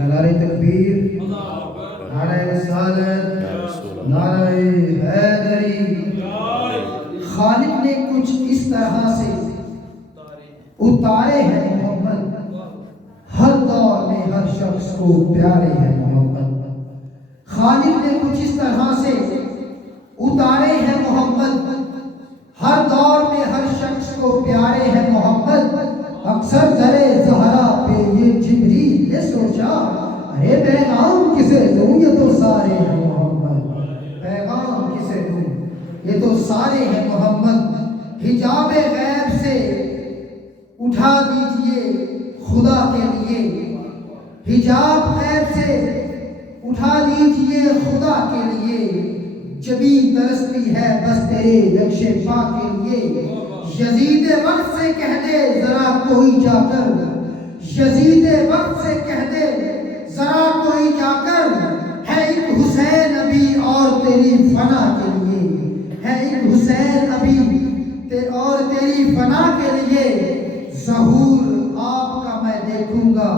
नारे तकबीर, नारे रिसालत, नारे हैदरी। खालिक ने कुछ इस तरह से उतारे हैं मोहब्बत, हर दौर में हर शख्स को प्यारे हैं मोहब्बत। खालिक ने कुछ इस तरह से उतारे हैं मोहब्बत, हर दौर में हर शख्स को प्यारे हैं मोहब्बत। अक्सर दरे ज़हरा पे ये जिब्रील ने सोचा, अरे पैगाम किसे दूं, ये तो सारे हैं मोहब्बत। पैगाम किसे दूं, ये तो सारे हैं मोहब्बत। हिजाबे गैब से उठा दीजिए खुदा के लिए, हिजाब गैब से उठा दीजिए खुदा के लिए। जबी तरसती है बस तेरे नक्शे पा के लिए। यजीद वक्त से कह दे जरा कोई जाकर, यजीद वक्त से कह दे जरा कोई जाकर, है एक हुसैन अभी और तेरी फना के लिए, है एक हुसैन अभी और तेरी फना के लिए। ज़हूर आपका मैं देखूंगा,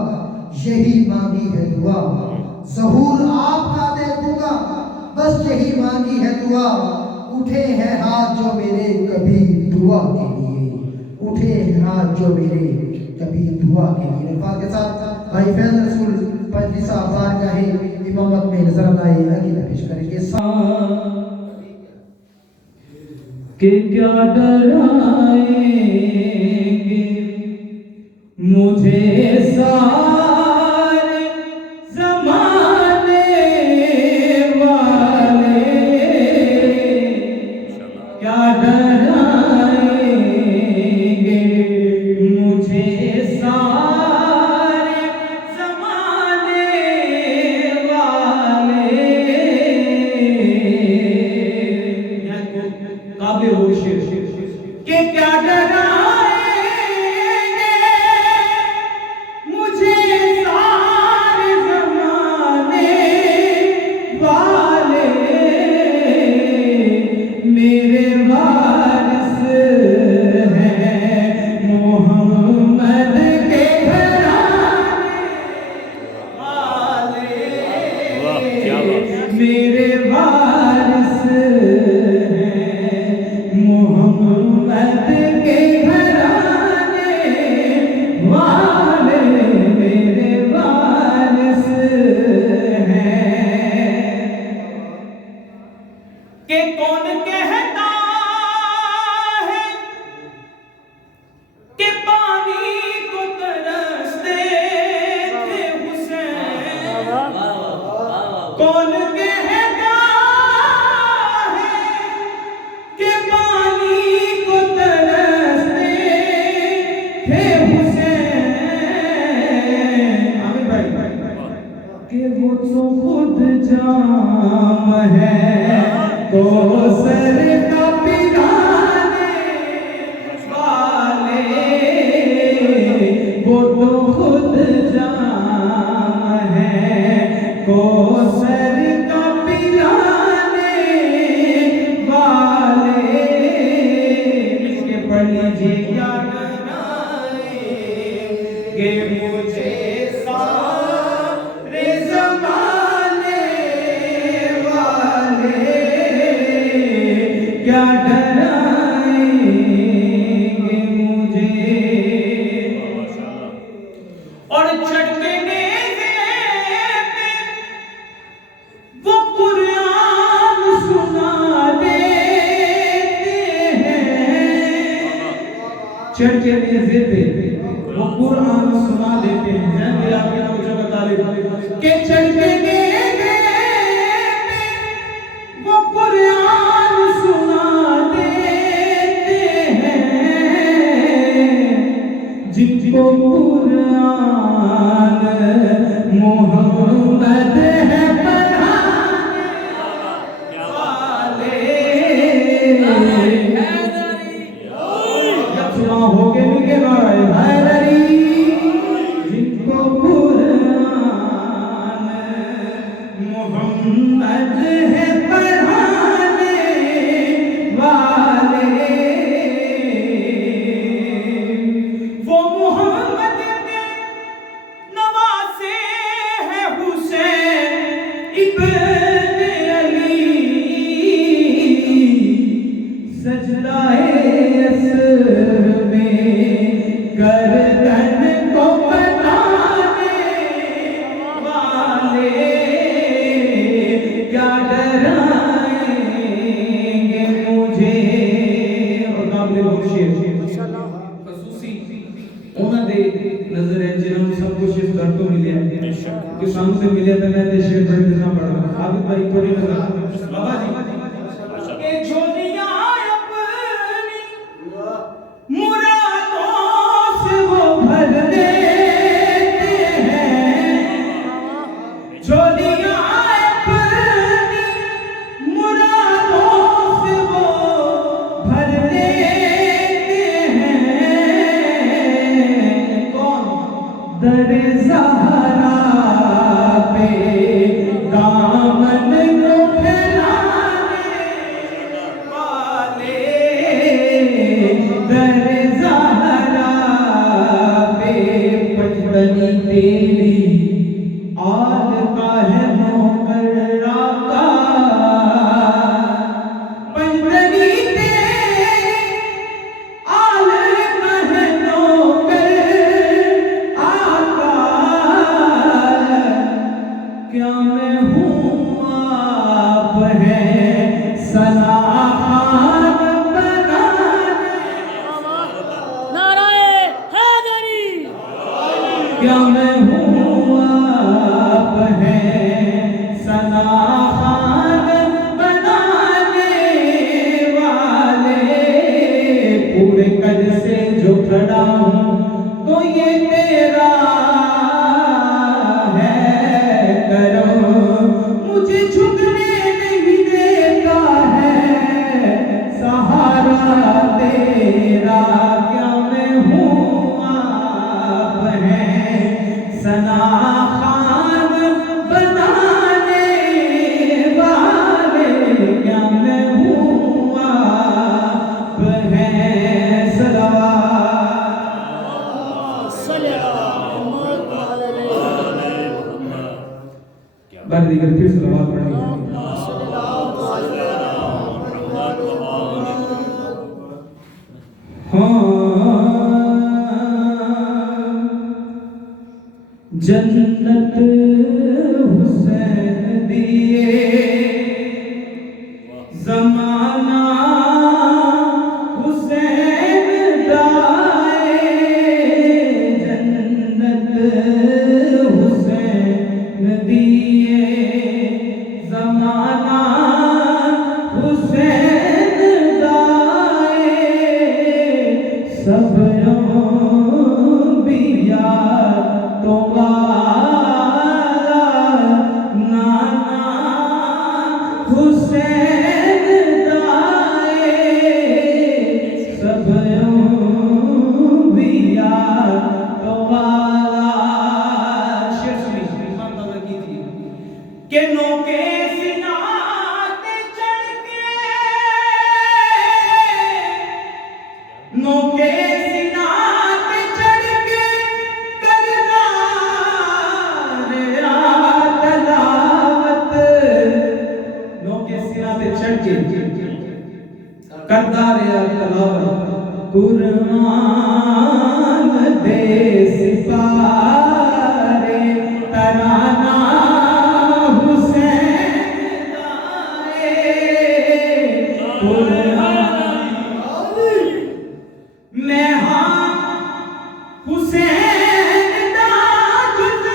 यही मांगी है दुआ। ज़हूर आपका देखूंगा, बस यही मांगी है दुआ। उठे हैं हाथ जो मेरे कभी दुआ के लिए, उठे हैं हाथ जो मेरे कभी दुआ के लिए। अल्फाज के साथ भाई फैज़ रसूल पंजी साहब बारगाहे इमामत में नजर आए अकीदा पेश करेंगे। कि क्या डराएंगे मुझे सारे ज़माने वाले, क्या डराएंगे मुझे सारे ज़माने वाले। काबिल हो शेर के क्या डराएंगे मुझे सारे ज़माने वाले। मेरे वारिस हैं मोहम्मद के घराने वाले। मेरे वारिस मोहम्मद के घराने वाले, मेरे वारिस हैं। कि कौन कहता है कि पानी को तरसते थे हुसैन। कौन कहता है कि पानी को तरसते थे हुसैन। आमीन भाई। कि वो तो खुद जाम है कौसर का पिलाने वाले। वो तो खुद जाम है कौसर का पिलाने वाले। इसके पढ़ लीजिए क्या डराएंगे मुझे सारे ज़माने वाले, क्या डराएंगे मुझे। और चढ़ते नेज़े पे वो कुरान सुना देते हैं। चढ़ते नेज़े पे वो कुरान सुना देते हैं। जैसे आपके नाम जो बता रहे कि चढ़ते नेज़े पे वो कुरान सुना देते हैं। जिनको कुरान मोहम्मद है पढ़ाने वाले। जब सुना होगे निके नारे हैदरी। जिनको इब्न अली सजदाए असर में गर्दन को बनाने वाले क्या डराएंगे मुझे। और काबिल मुर्शिद खसूसी ਉਹਨਾਂ ਦੇ ਨਜ਼ਰ ਹੈ ਜਿਨ੍ਹਾਂ ਨੂੰ ਸਭ ਕੁਝ ਇਸ ਦਰ ਤੋਂ ਮਿਲਿਆ ਕਿ ਸਾਨੂੰ ਤੇ ਮਿਲਿਆ ਤਾਂ ਮੈਂ ਤੇ ਸ਼ੇਰ ਪੜ੍ਹ ਦੇਣਾ ਪੜਦਾ। ਆबिद भाई थोड़ी नजर बाबा जी के झोलियां अपनी मुरादों से वो भर देते हैं, झोलियां अपनी मुरादों से वो भर देते हैं। कौन दरे ज़हरा पे दामन को फैलाने वाले, दरे ज़हरा पे पटनी तेरी आल का है नौकर आका, पटनी तेरी आल का है नौकर आका। क्या मैं हूँ आप हैं सना खान बनाने, नाराए हैदरी। क्या मैं हूँ आप हैं सना खान बनाने वाले। पूरे कद से जो खड़ा हूँ तो ये तेरा है करम, मुझे झुकने नहीं देता है सहारा तेरा। क्या मैं हूँ आप हैं सना खान बनाने वाले, क्या मैं हूँ आप हैं सलवात। बार दीगर फिर सलवात पढ़नी है। जन्नत हुसैन दिए ज़माना हुसैन दाए, जन्नत हुसैन दिए ज़माना हुसैन दाए। सब अंबिया तो वाला नाना हुसैन दाए, सब अंबिया तो वाला। शेर सुनिए, इमाम ताज़ा कीजिए कि नोके सीना पे चढ़ के, नोके सीना पे चढ़ के करना मेरा तलावत, नोके सीना पे चढ़ के करता रे तलावत। कुरान दे सिपारे तराना हुसैन दाए, मैं हाँ हुसैन दा जुज़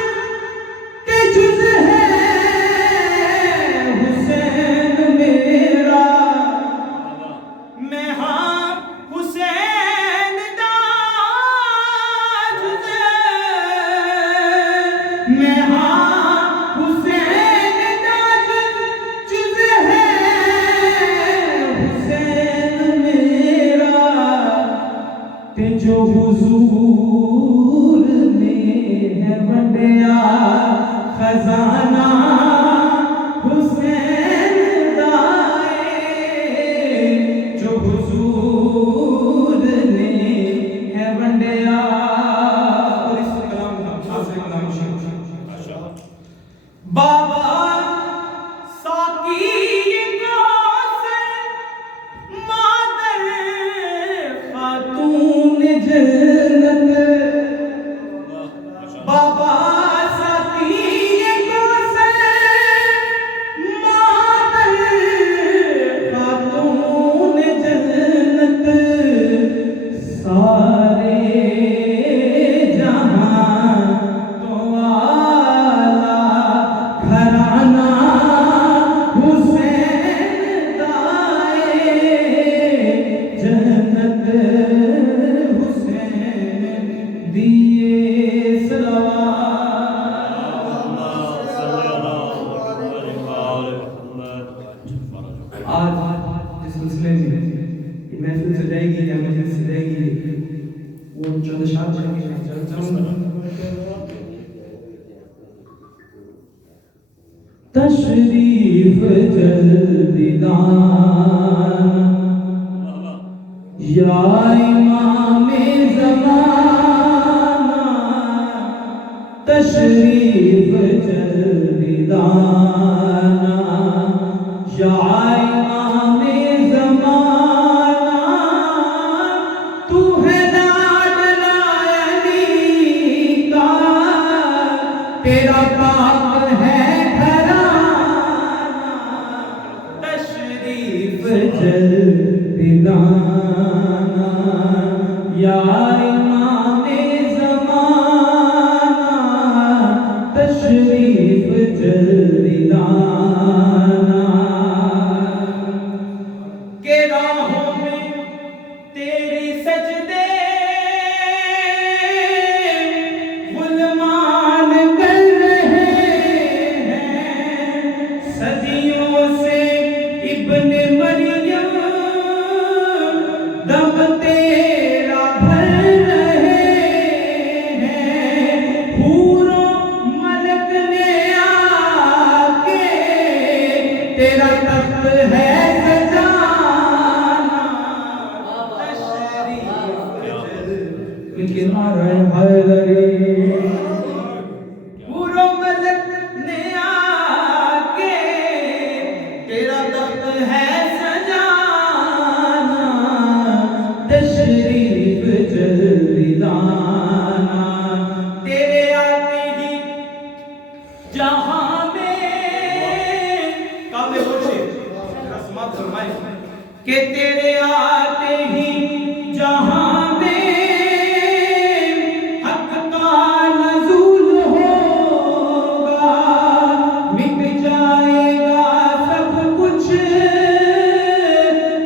ते जुज़ है हुसैन मेरा। मैं हाँ हुसैन दा जुज़, मैं हाँ हुसैन दा जुज़ है हुसैन मेरा। ते जो हुजूर ने है वंडिया खजाना हुसैन दाए, जो हुजूर ने है वंडिया। और इस कलाम का आखिरी कलाम शेर बाबा तशरीफ जल्दी लाना या इमामे ज़माना, तशरीफ जल्दी लाना या इमामे ज़माना। तू है लाडला अली का, तेरा पाक है घराना, तशरीफ जल्दी लाना या इमामे ज़माना, तशरीफ जल्दी लाना। के राहों में तेरी सजदे गुलमान कर रहे हैं, सदियों से इब्ने मरियम दम तेरा भर रहे हैं। हूरों मलक ने आके तेरा तख्त है सजाना, इनके नारे हैदरी। हूरों मलक ने आके तेरा तख्त है सजाना, तशरीफ जल्दी लाना। तेरे आते ही जहां में काबिल होशे रस्मात फरमाए कि तेरे आते ही जहां में हक का नज़ूल होगा, मिट जाएगा सब कुछ,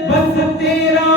बस तेरा